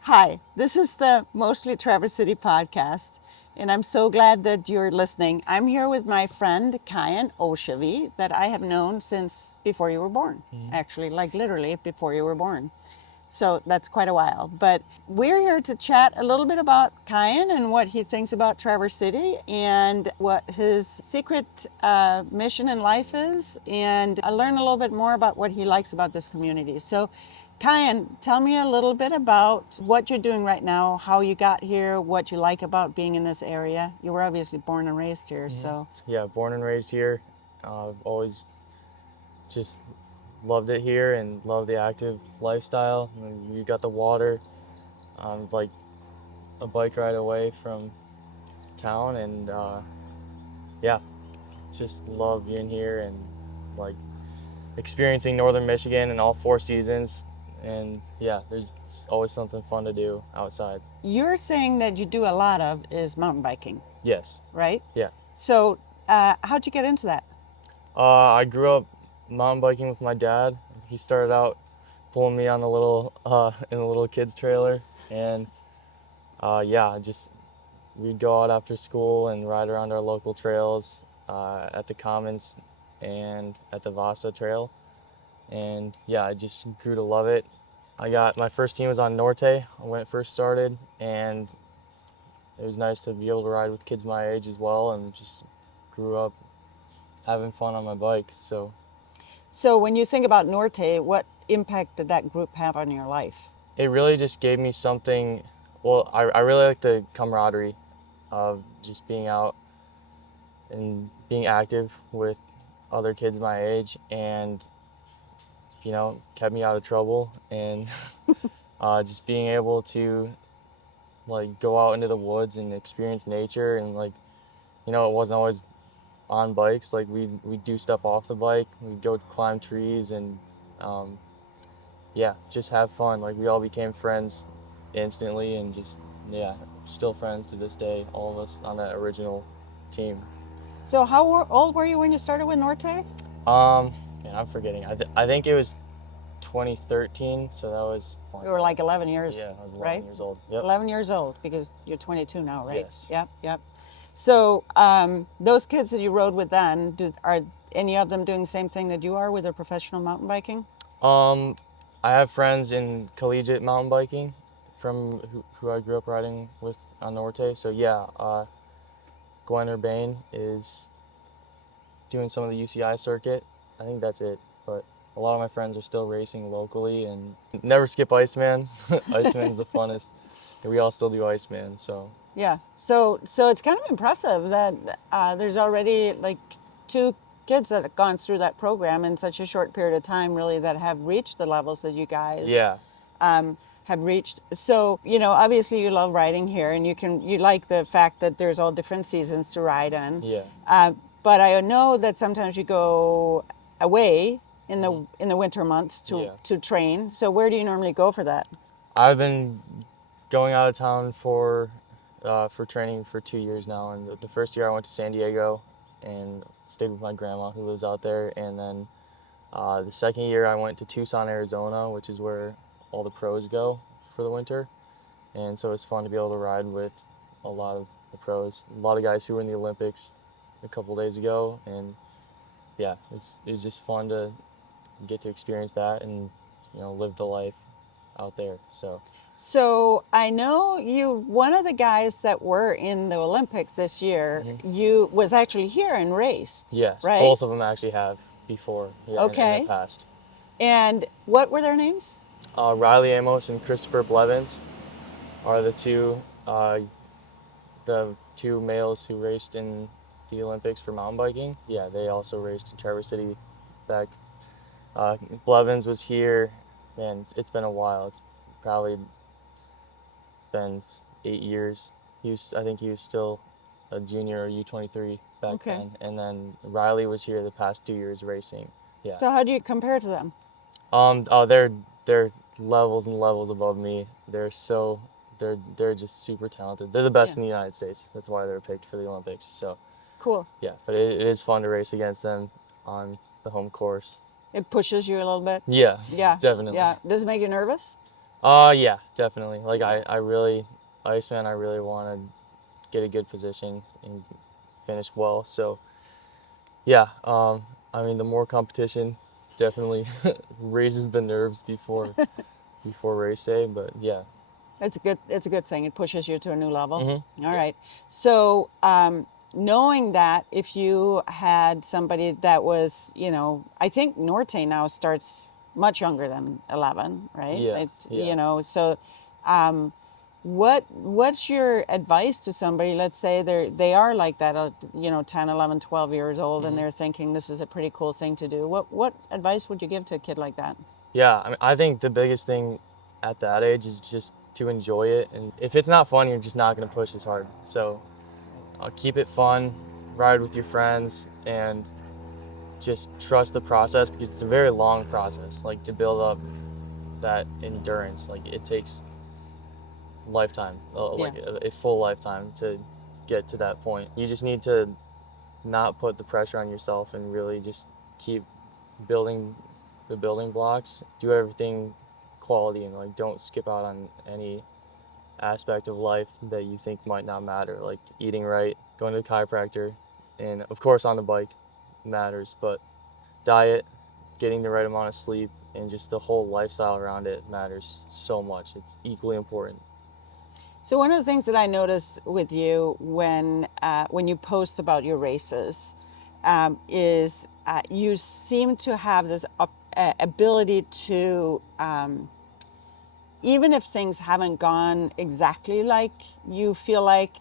Hi, this is the Mostly Traverse City podcast, and I'm so glad that you're listening. I'm here with my friend Kyan Olshove that I have known since before you were born, actually, like literally before you were born. So that's quite a while. But we're here to chat a little bit about Kyan and what he thinks about Traverse City and what his secret mission in life is, and I learn a little bit more about what he likes about this community. So Kyan, tell me a little bit about what you're doing right now, how you got here, what you like about being in this area. You were obviously born and raised here, so. Yeah, born and raised here. I've always just loved it here and love the active lifestyle. And you got the water, like a bike ride away from town, and yeah, just love being here and like experiencing northern Michigan in all 4 seasons. And yeah, it's always something fun to do outside. Your thing that you do a lot of is mountain biking, Yes. right? Yeah. So how'd you get into that? I grew up mountain biking with my dad. He started out pulling me on the little in the little kids trailer, and yeah, just we'd go out after school and ride around our local trails at the Commons and at the Vasa Trail, and yeah, I just grew to love it. I got my first team was on Norte when it first started, and it was nice to be able to ride with kids my age as well, and just grew up having fun on my bike. So when you think about Norte, what impact did that group have on your life? It really just gave me something. Well, I really like the camaraderie of just being out and being active with other kids my age, and kept me out of trouble, and just being able to like go out into the woods and experience nature, and like it wasn't always on bikes. Like we'd do stuff off the bike. We'd go climb trees and yeah, just have fun. Like we all became friends instantly, and just yeah, still friends to this day. All of us on that original team. So how old were you when you started with Norte? And I'm forgetting. I think it was 2013. So that was. You were like 11 years, Yeah, I was 11 right? years old. Yep. 11 years old, because you're 22 now, right? Yes. Yep. So those kids that you rode with then, are any of them doing the same thing that you are with their professional mountain biking? I have friends in collegiate mountain biking from who I grew up riding with on Norte. So yeah, Gwen Urbane is doing some of the UCI circuit. I think that's it. But a lot of my friends are still racing locally, and never skip Iceman. Iceman's the funnest. We all still do Iceman, so. Yeah. So it's kind of impressive that there's already like 2 kids that have gone through that program in such a short period of time, really, that have reached the levels that you guys Yeah. have reached. So, obviously you love riding here, and you like the fact that there's all different seasons to ride in. Yeah. But I know that sometimes you go away in the winter months to train. So where do you normally go for that? I've been going out of town for training for 2 years now, and the first year I went to San Diego and stayed with my grandma who lives out there, and then the second year I went to Tucson, Arizona, which is where all the pros go for the winter, and so it's fun to be able to ride with a lot of the pros, a lot of guys who were in the Olympics a couple days ago, and yeah, it was just fun to get to experience that and live the life out there. So I know one of the guys that were in the Olympics this year, you was actually here and raced. Yes, right? both of them actually have before. Yeah, in the past. And what were their names? Riley Amos and Christopher Blevins are the two males who raced in the Olympics for mountain biking. Yeah, they also raced in Traverse City back. Blevins was here, man, it's been a while. It's probably been 8 years. I think he was still a junior or U23 back then. And then Riley was here the past 2 years racing Yeah. So how do you compare to them? Oh, they're levels and levels above me. They're just super talented. They're the best Yeah. in the United States. That's why they're picked for the Olympics. So Cool. yeah, but it is fun to race against them on the home course. It pushes you a little bit. Yeah, Yeah. definitely. Yeah. Does it make you nervous? Yeah, definitely. Like Yeah. I really, Iceman, I really want to get a good position and finish well. So yeah, I mean the more competition definitely raises the nerves before race day. But yeah. It's a good thing. It pushes you to a new level. All Yeah. right. So, knowing that if you had somebody that was, I think Norte now starts much younger than 11, right? Yeah. Yeah. So, what's your advice to somebody? Let's say they are like that, 10, 11, 12 years old, and they're thinking this is a pretty cool thing to do. What advice would you give to a kid like that? Yeah, I mean, I think the biggest thing at that age is just to enjoy it. And if it's not fun, you're just not going to push as hard. So keep it fun, ride with your friends, and just trust the process because it's a very long process. Like to build up that endurance, like it takes lifetime, Yeah. like a full lifetime to get to that point. You just need to not put the pressure on yourself and really just keep building the building blocks, do everything quality, and like don't skip out on any aspect of life that you think might not matter, like eating right, going to the chiropractor, and of course on the bike matters, but diet, getting the right amount of sleep, and just the whole lifestyle around it matters so much. It's equally important. So one of the things that I notice with you when you post about your races is you seem to have this ability to even if things haven't gone exactly like you feel like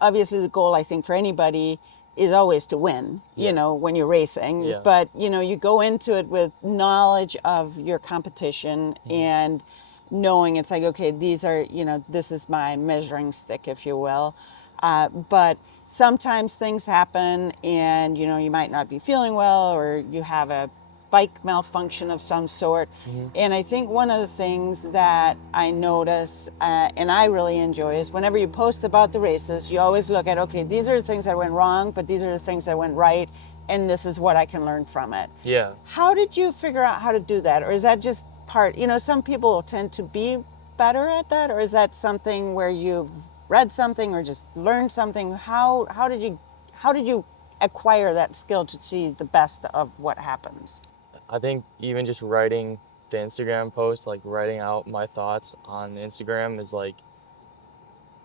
obviously the goal I think for anybody is always to win, Yeah. when you're racing, Yeah. but you go into it with knowledge of your competition and knowing it's like, okay, these are, this is my measuring stick, if you will. But sometimes things happen and, you might not be feeling well or you have a bike malfunction of some sort. And I think one of the things that I notice and I really enjoy is whenever you post about the races, you always look at, okay, these are the things that went wrong, but these are the things that went right, and this is what I can learn from it. Yeah. How did you figure out how to do that? Or is that just part, some people tend to be better at that, or is that something where you've read something or just learned something? How did you acquire that skill to see the best of what happens? I think even just writing the Instagram post, like writing out my thoughts on Instagram is like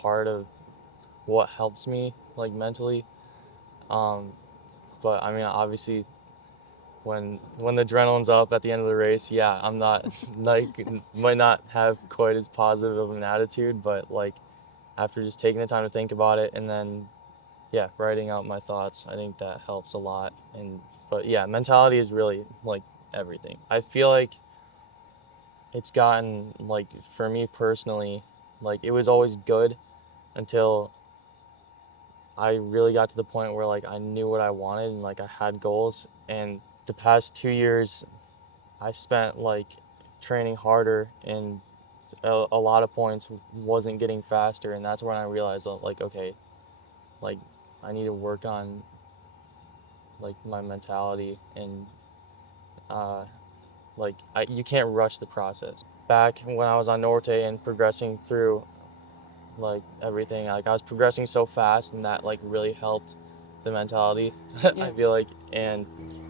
part of what helps me like mentally. Um, but I mean, obviously, when the adrenaline's up at the end of the race, yeah, I'm not like might not have quite as positive of an attitude, but like after just taking the time to think about it and then yeah, writing out my thoughts, I think that helps a lot. And but yeah, mentality is really like everything. I feel like it's gotten like for me personally, like it was always good until I really got to the point where like I knew what I wanted and like I had goals. And the past 2 years, I spent like training harder and a lot of points wasn't getting faster. And that's when I realized like, okay, like I need to work on like my mentality and you can't rush the process. Back when I was on Norte and progressing through like everything, like I was progressing so fast and that like really helped the mentality. Yeah. I feel like, and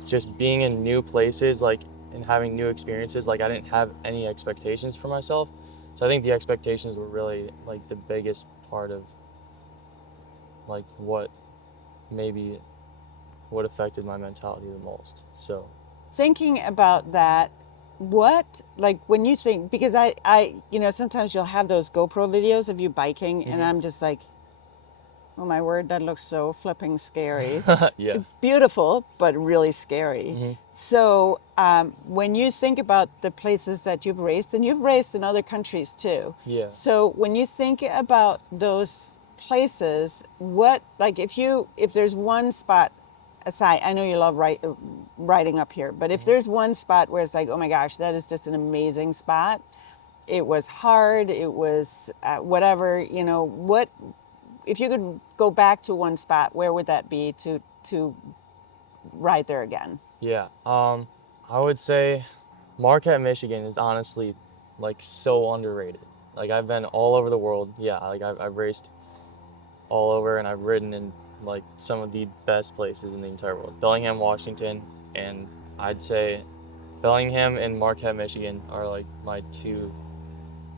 just being in new places like and having new experiences, like I didn't have any expectations for myself, so I think the expectations were really like the biggest part of like maybe what affected my mentality the most. So Thinking about that, what, like when you think, because sometimes you'll have those GoPro videos of you biking and I'm just like, oh my word, that looks so flipping scary. yeah. Beautiful, but really scary. So when you think about the places that you've raced, and you've raced in other countries too. Yeah. So when you think about those places, what, like if there's one spot aside, I know you love riding up here, but if there's one spot where it's like, oh my gosh, that is just an amazing spot. It was hard. It was whatever, what, if you could go back to one spot, where would that be to ride there again? Yeah. I would say Marquette, Michigan is honestly like so underrated. Like I've been all over the world. Yeah, like I've raced all over and I've ridden in like some of the best places in the entire world. Bellingham, Washington, and I'd say Bellingham and Marquette, Michigan are like my two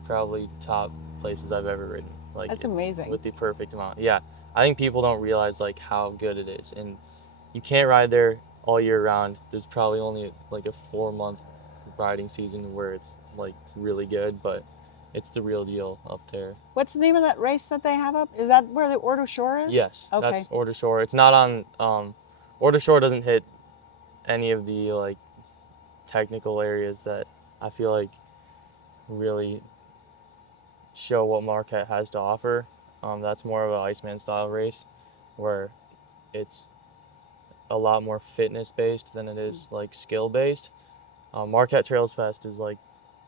probably top places I've ever ridden. Like That's it's amazing. with the perfect amount. Yeah, I think people don't realize like how good it is, and you can't ride there all year round. There's probably only like a 4 month riding season where it's like really good, but it's the real deal up there. What's the name of that race that they have up? Is that where the Ordo Shore is? Yes, Okay. that's Order Shore. It's not on. Order Shore doesn't hit any of the like technical areas that I feel like really show what Marquette has to offer. That's more of an Iceman style race where it's a lot more fitness based than it is like skill based. Marquette Trails Fest is like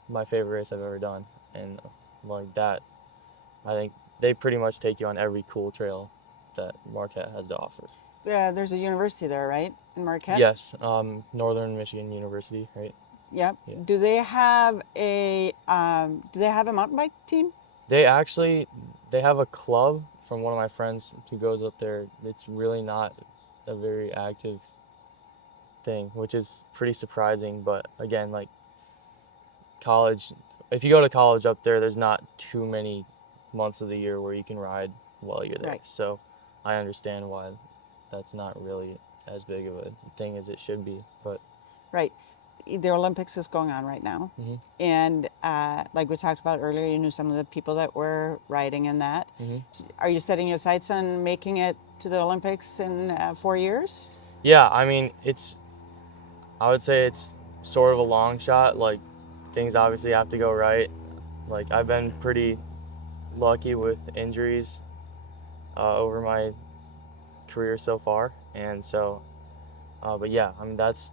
my favorite race I've ever done, and like that, I think they pretty much take you on every cool trail that Marquette has to offer. Yeah, there's a university there, right, in Marquette? Yes, Northern Michigan University, right? Yep. Yeah. Do they have a mountain bike team? They actually they have a club from one of my friends who goes up there. It's really not a very active thing, which is pretty surprising. But again, like college, if you go to college up there, there's not too many months of the year where you can ride while you're there. Right. So I understand why that's not really as big of a thing as it should be. But Right. The Olympics is going on right now. mm-hmm. And like we talked about earlier, you knew some of the people that were riding in that. Mm-hmm. Are you setting your sights on making it to the Olympics in 4 years? Yeah, I mean, I would say it's sort of a long shot. Like things obviously have to go right. Like I've been pretty lucky with injuries over my career so far, and so, but yeah, I mean that's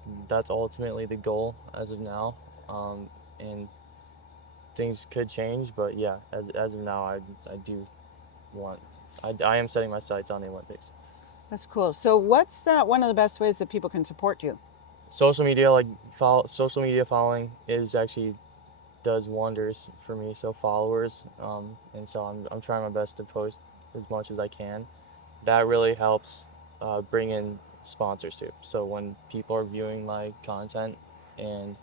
ultimately the goal as of now, and things could change, but yeah, as of now, I do want, I am setting my sights on the Olympics. That's cool. So what's one of the best ways that people can support you? Social media, social media following is actually does wonders for me. So followers, and so I'm trying my best to post as much as I can. That really helps bring in sponsorship. So when people are viewing my content and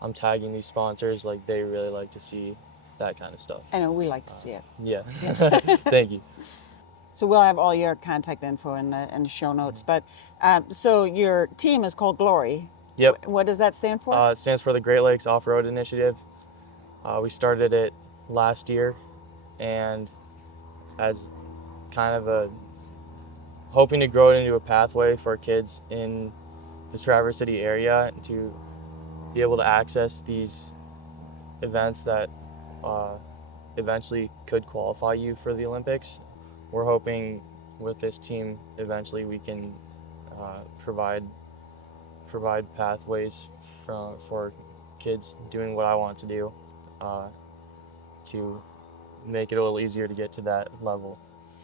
I'm tagging these sponsors, like they really like to see that kind of stuff. I know we like to see it. Yeah, thank you. So we'll have all your contact info in the show notes. But so your team is called Glory. Yep. What does that stand for? It stands for the Great Lakes Off-Road Initiative. We started it last year, and as kind of a hoping to grow it into a pathway for kids in the Traverse City area to be able to access these events that eventually could qualify you for the Olympics. We're hoping with this team eventually we can provide pathways for kids doing what I want to do to make it a little easier to get to that level.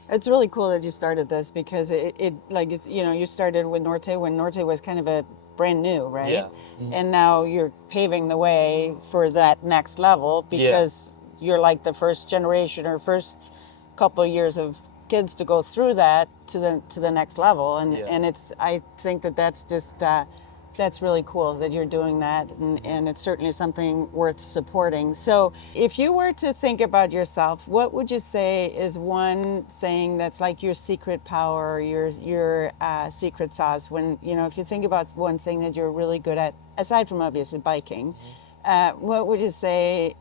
It's really cool that you started this because it like you started with Norte when Norte was kind of a brand new, right? Yeah. Mm-hmm. And now you're paving the way for that next level because you're like the first generation or first couple of years of kids to go through that to the next level, and I think that's just that's really cool that you're doing that, and it's certainly something worth supporting. So if you were to think about yourself, what would you say is one thing that's like your secret power, your secret sauce? When, if you think about one thing that you're really good at, aside from obviously biking, what would you say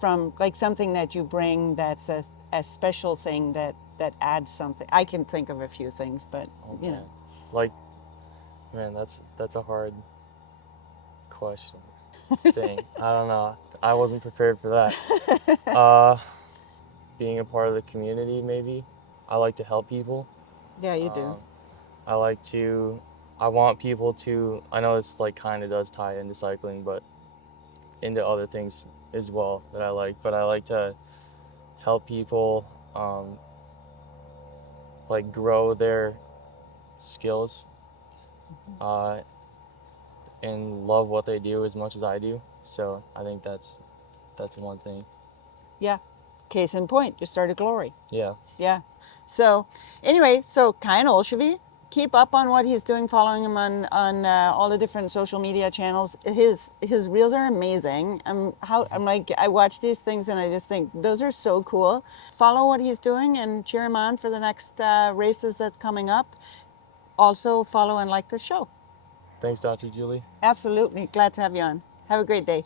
from like something that you bring that's a special thing that adds something? I can think of a few things, but like, man, that's a hard question. Dang, I don't know. I wasn't prepared for that. Being a part of the community, maybe. I like to help people. Yeah, you do. I want people to, I know this like kind of does tie into cycling, but into other things as well that I like. But I like to help people like grow their skills uh, and love what they do as much as I do. So I think that's one thing. Yeah. Case in point, you started Glory. Yeah. Yeah. So anyway, so Kyan Olshove, keep up on what he's doing, following him on all the different social media channels. His reels are amazing. I'm like, I watch these things and I just think those are so cool. Follow what he's doing and cheer him on for the next races that's coming up. Also follow and like the show. Thanks, Dr. Julie. Absolutely. Glad to have you on. Have a great day.